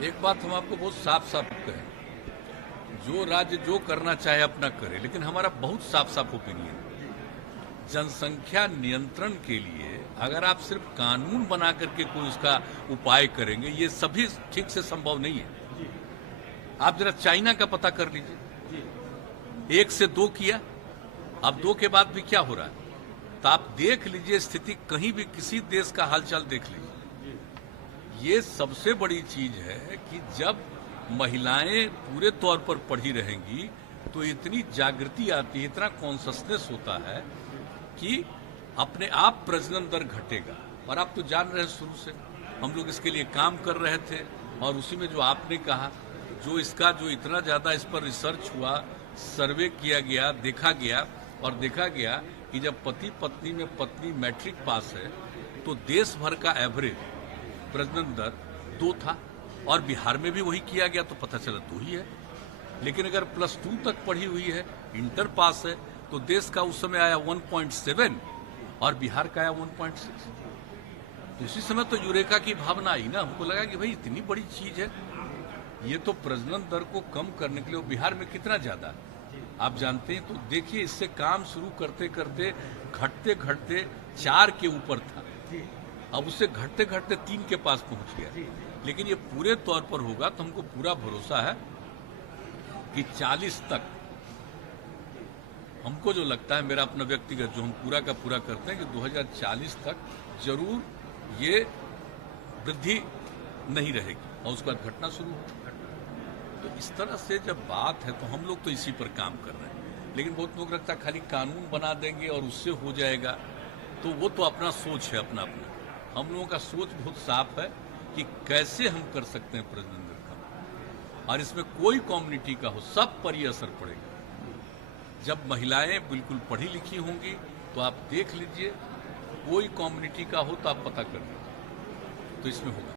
एक बात हम आपको बहुत साफ साफ कहें, जो राज्य जो करना चाहे अपना करे, लेकिन हमारा बहुत साफ साफ ओपिनियन है। जनसंख्या नियंत्रण के लिए अगर आप सिर्फ कानून बना करके कोई उसका उपाय करेंगे, ये सभी ठीक से संभव नहीं है। आप जरा चाइना का पता कर लीजिए, 1 से 2 किया, अब 2 के बाद भी क्या हो रहा है, तो आप देख लीजिए स्थिति, कहीं भी किसी देश का हालचाल देख लीजिए। ये सबसे बड़ी चीज है कि जब महिलाएं पूरे तौर पर पढ़ी रहेंगी तो इतनी जागृति आती है, इतना कॉन्शसनेस होता है कि अपने आप प्रजनन दर घटेगा। और आप तो जान रहे हैं, शुरू से हम लोग इसके लिए काम कर रहे थे, और उसी में जो आपने कहा, जो इसका जो इतना ज्यादा इस पर रिसर्च हुआ, सर्वे किया गया, देखा गया कि जब पति पत्नी में पत्नी मैट्रिक पास है तो देश भर का एवरेज प्रजनन दर 2 था, और बिहार में भी वही किया गया तो पता चला 2 ही है। लेकिन अगर +2 तक पढ़ी हुई है, इंटर पास है, तो देश का उस समय आया 1.7 और बिहार का आया 1.6। तो उसी समय तो यूरेका की भावना आई ना, हमको लगा कि भाई इतनी बड़ी चीज है, ये तो प्रजनन दर को कम करने के लिए। बिहार में कितना ज्यादा आप जानते हैं, तो देखिए इससे काम शुरू करते करते घटते घटते 4 के ऊपर था, अब उससे घटते घटते 3 के पास पहुंच गया। लेकिन ये पूरे तौर पर होगा तो हमको पूरा भरोसा है कि 40 तक, हमको जो लगता है, मेरा अपना व्यक्तिगत जो हम पूरा का पूरा करते हैं कि 2040 तक जरूर ये वृद्धि नहीं रहेगी और उसके बाद घटना शुरू होगी। तो इस तरह से जब बात है तो हम लोग तो इसी पर काम कर रहे हैं। लेकिन बहुत लोग लगता है खाली कानून बना देंगे और उससे हो जाएगा, तो वो तो अपना सोच है अपना अपना। हम लोगों का सोच बहुत साफ है कि कैसे हम कर सकते हैं प्रजनन दर कम, और इसमें कोई कम्युनिटी का हो, सब पर ये असर पड़ेगा। जब महिलाएं बिल्कुल पढ़ी लिखी होंगी तो आप देख लीजिए, कोई कम्युनिटी का हो तो आप पता कर लीजिए, तो इसमें होगा।